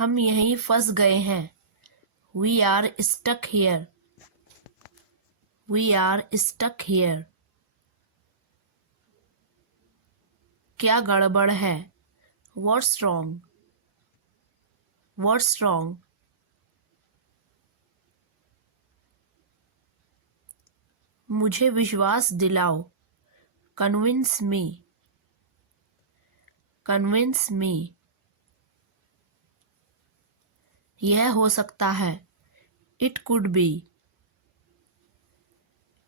हम यहीं फंस गए हैं। We are stuck here. We are stuck here. क्या गड़बड़ है? What's wrong? What's wrong? मुझे विश्वास दिलाओ। Convince me. Convince me. यह हो सकता है। It could be.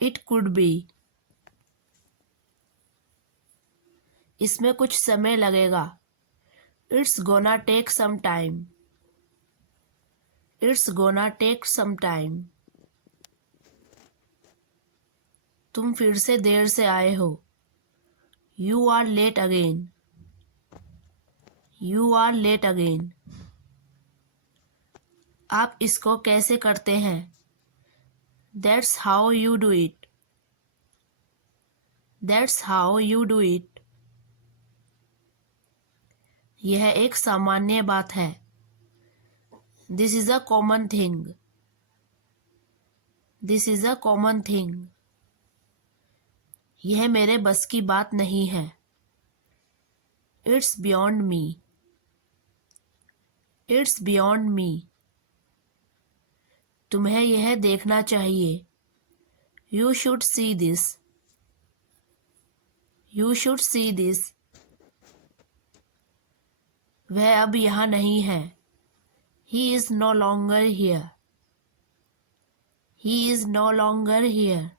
It could be. इसमें कुछ समय लगेगा। It's gonna take some time. It's gonna take some time. तुम फिर से देर से आए हो। You are late again. You are late again. आप इसको कैसे करते हैं? That's how you do it. That's how you do it. यह एक सामान्य बात है। This is a common thing. This is a common thing. यह मेरे बस की बात नहीं है। It's beyond me. It's beyond me. तुम्हें यह देखना चाहिए। You should see this. You should see this. वह अब यहाँ नहीं है। He is no longer here. He is no longer here.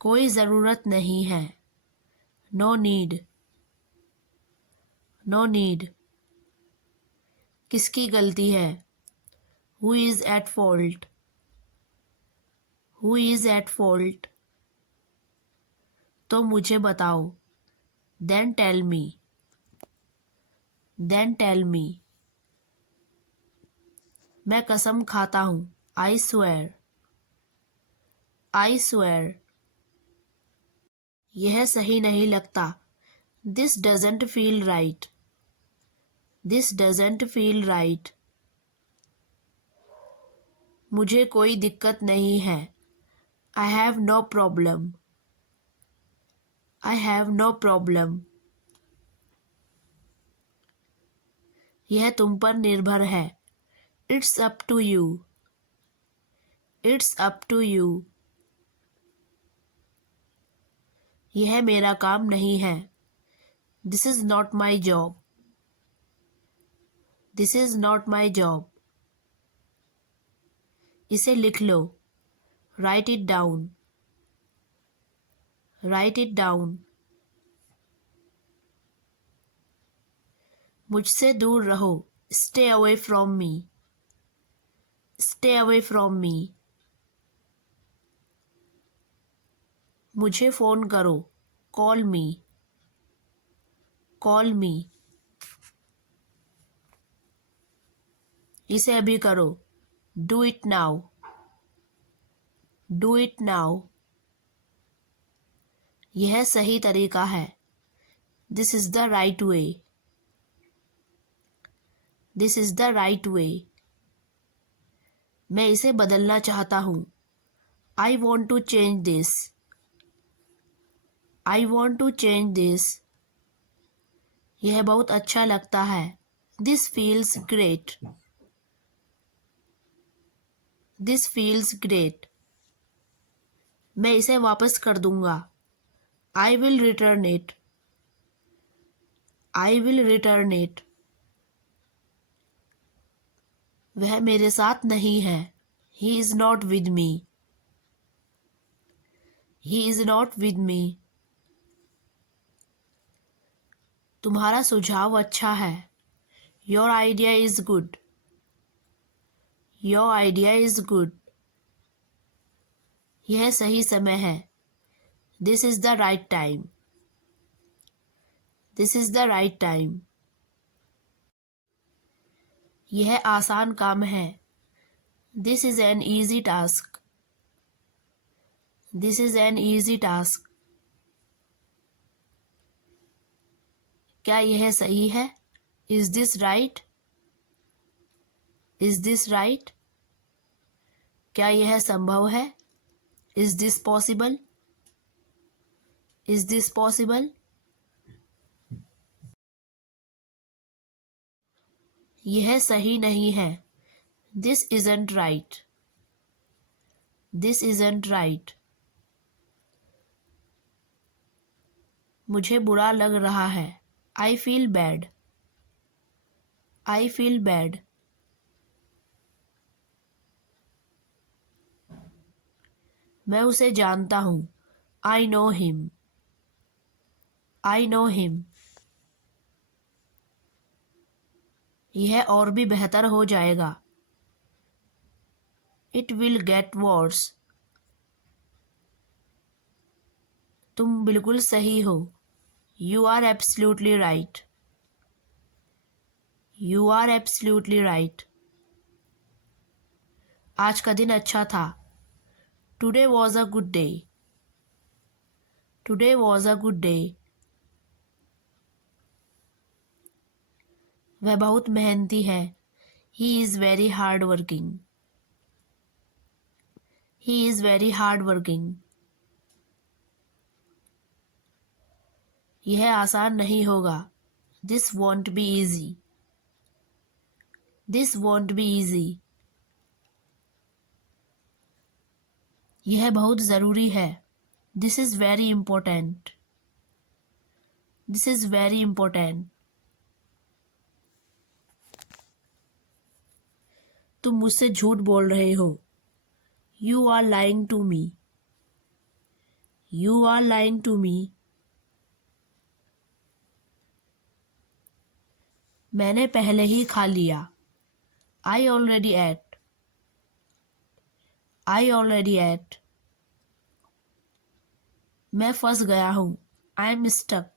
कोई ज़रूरत नहीं है। No need. No need. किसकी गलती है? Who is at fault? Who is at fault? तो मुझे बताओ। Then tell me. Then tell me. मैं कसम खाता हूँ। I swear. I swear. यह सही नहीं लगता। This doesn't feel right. This doesn't feel right. मुझे कोई दिक्कत नहीं है। I have no problem. I have no problem. यह तुम पर निर्भर है। It's up to you. It's up to you. यह मेरा काम नहीं है। This is not my job. This is not my job. इसे लिख लो। Write it down. Write it down. मुझसे दूर रहो। Stay away from me. Stay away from me. मुझे फ़ोन करो। Call me. Call me. इसे अभी करो। Do it now. Do it now. यह सही तरीका है। This is the right way. This is the right way. मैं इसे बदलना चाहता हूँ। I want to change this. I want to change this. यह बहुत अच्छा लगता है। This feels great. This feels great. मैं इसे वापस कर दूंगा। I will return it. I will return it. वह मेरे साथ नहीं है। He is not with me. He is not with me. तुम्हारा सुझाव अच्छा है। Your idea is good. Your idea is good. यह सही समय है। This is the right time. This is the right time. यह आसान काम है। This is an easy task. This is an easy task. क्या यह सही है? Is this right? Is this right? क्या यह संभव है? Is this possible? Is this possible? यह सही नहीं है. This isn't right. This isn't right. मुझे बुरा लग रहा है. I feel bad. I feel bad. मैं उसे जानता हूँ. I know him. I know him. यह और भी बेहतर हो जाएगा. It will get worse. तुम बिल्कुल सही हो. You are absolutely right. You are absolutely right. आज का दिन अच्छा था. Today was a good day. Today was a good day. वह बहुत मेहनती है. He is very hard working. He is very hard working. यह आसान नहीं होगा. This won't be easy. This won't be easy. यह बहुत ज़रूरी है. This is very important. This is very important. तुम मुझसे झूठ बोल रहे हो. You are lying to me. You are lying to me. मैंने पहले ही खा लिया. I already ate. I already ate. मैं फंस गया हूँ. I'm stuck.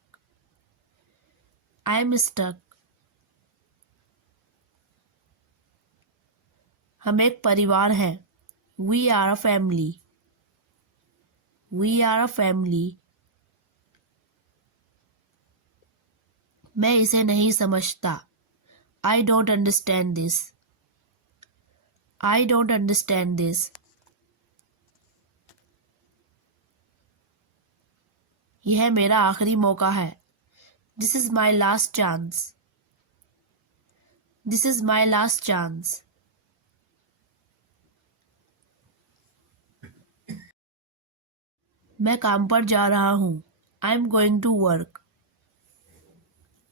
I'm stuck. हम एक परिवार हैं. We are a family. We are a family. मैं इसे नहीं समझता. I don't understand this. I don't understand this. यह मेरा आखिरी मौका है. This is my last chance. This is my last chance. मैं काम पर जा रहा हूँ. I'm going to work.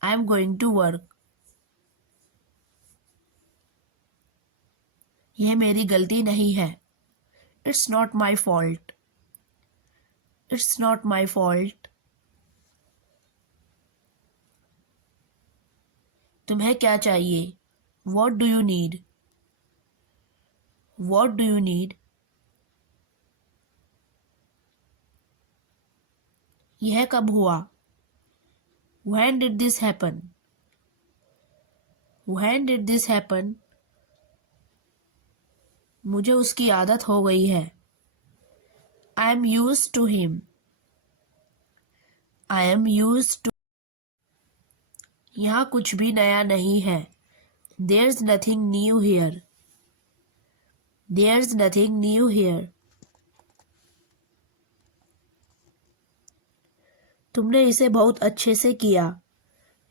I'm going to work. यह मेरी गलती नहीं है. It's not my fault. It's not my fault. तुम्हें क्या चाहिए? What do you need? What do you need? यह कब हुआ? When did this happen? When did this happen? मुझे उसकी आदत हो गई है. I am used to him. I am used to. यहाँ कुछ भी नया नहीं है. There's nothing new here. There's nothing new here. तुमने इसे बहुत अच्छे से किया.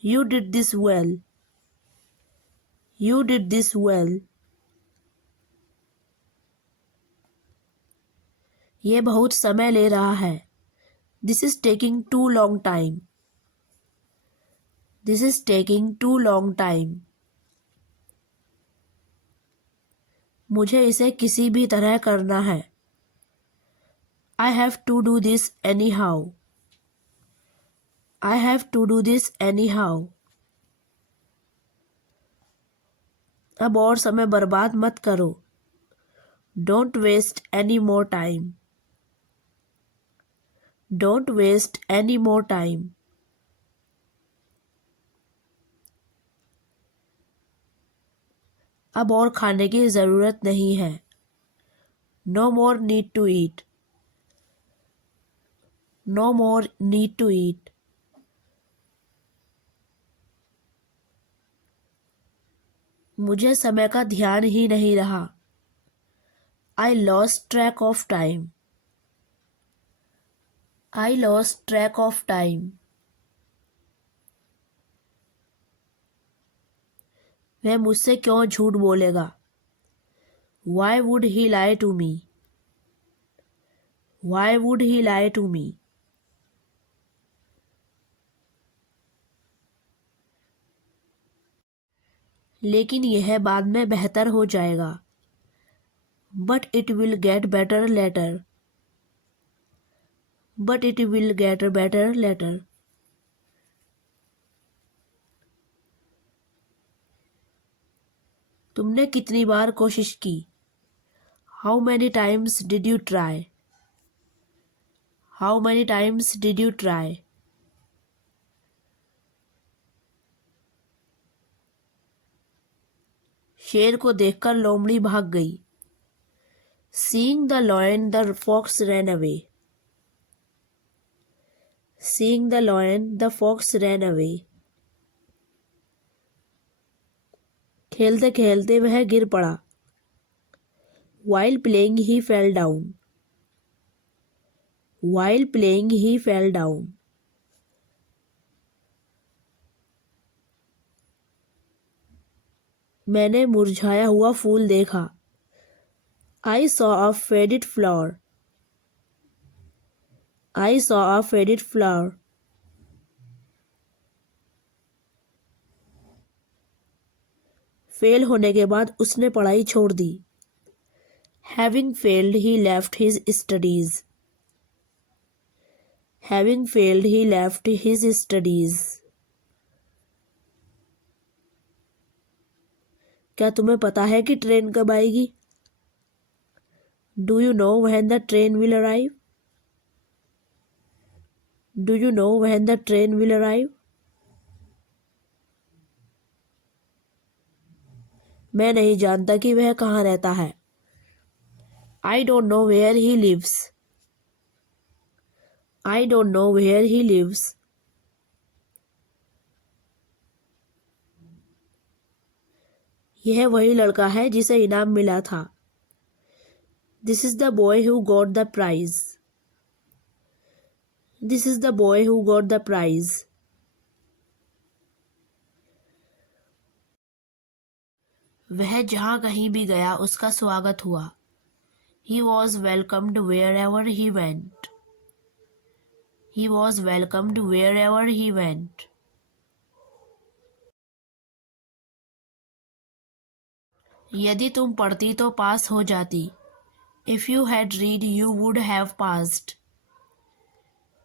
You did this well. You did this well. ये बहुत समय ले रहा है. This is taking too long time. This is taking too long time. मुझे इसे किसी भी तरह करना है. I have to do this anyhow. I have to do this anyhow. अब और समय बर्बाद मत करो. Don't waste any more time. Don't waste any more time. अब और खाने की ज़रूरत नहीं है. No more need to eat. No more need to eat. मुझे समय का ध्यान ही नहीं रहा। I lost track of time. I lost track of time. वह मुझसे क्यों झूठ बोलेगा? Why would he lie to me? Why would he lie to me? लेकिन यह बाद में बेहतर हो जाएगा। But it will get better later. But it will get better later. तुमने कितनी बार कोशिश की? How many times did you try? How many times did you try? शेर को देखकर लोमड़ी भाग गई। Seeing the lion, the fox ran away. Seeing the lion, the fox ran away. खेलते खेलते वह गिर पड़ा। While playing he fell down. While playing he fell down. मैंने मुरझाया हुआ फूल देखा। I saw a faded flower. I saw a faded flower. Fail होने के बाद उसने पढ़ाई छोड़ दी। Having failed, he left his studies. Having failed, he left his studies. क्या तुम्हें पता है कि ट्रेन कब आएगी? Do you know when the train will arrive? Do you know when the train will arrive? मैं नहीं जानता कि वह कहाँ रहता है। I don't know where he lives. I don't know where he lives. यह वही लड़का है जिसे इनाम मिला था। This is the boy who got the prize. This is the boy who got the prize. वह जहाँ कहीं भी गया उसका स्वागत हुआ। He was welcomed wherever he went. He was welcomed wherever he went. यदि तुम पढ़ती तो पास हो जाती। If you had read, you would have passed.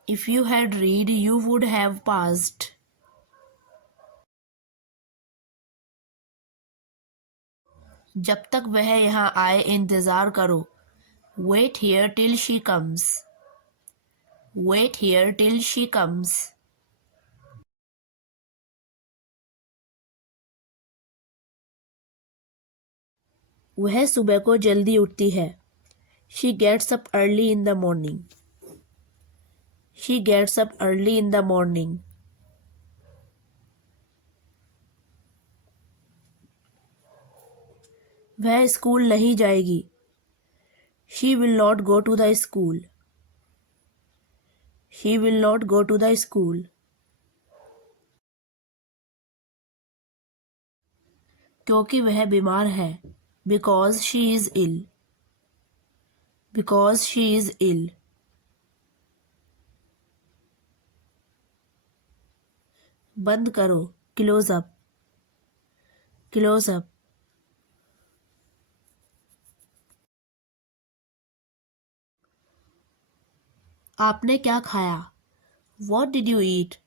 If you had read, you would have passed. जब तक वह यहाँ आए इंतज़ार करो। Wait here till she comes. Wait here till she comes. वह सुबह को जल्दी उठती है। She gets up early in the morning. She gets up early in the morning. वह स्कूल नहीं जाएगी। She will not go to the school. She will not go to the school. क्योंकि वह बीमार है। Because she is ill. Because she is ill. बंद करो। Close up. Close up. आपने क्या खाया? What did you eat?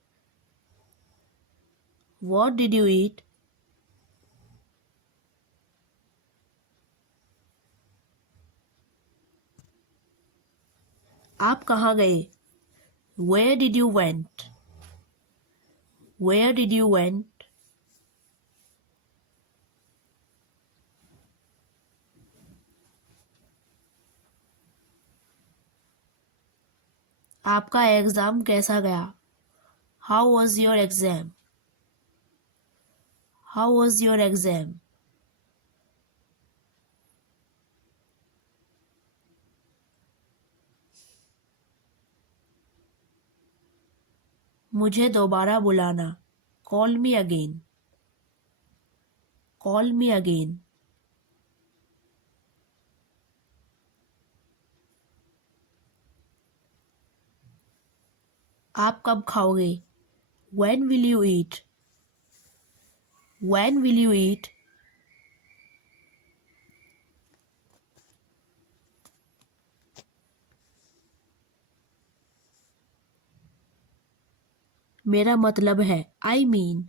What did you eat? आप कहाँ गए? Where did you went? Where did you went? आपका एग्ज़ाम कैसा गया? How was your exam? How was your exam? मुझे दोबारा बुलाना, call me again, call me again. आप कब खाओगे, when will you eat, when will you eat. मेरा मतलब है, आई मीन,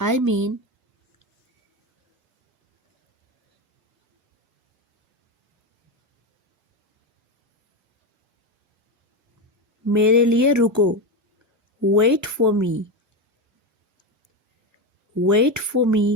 आई मीन। मेरे लिए रुको, wait for me, wait for me.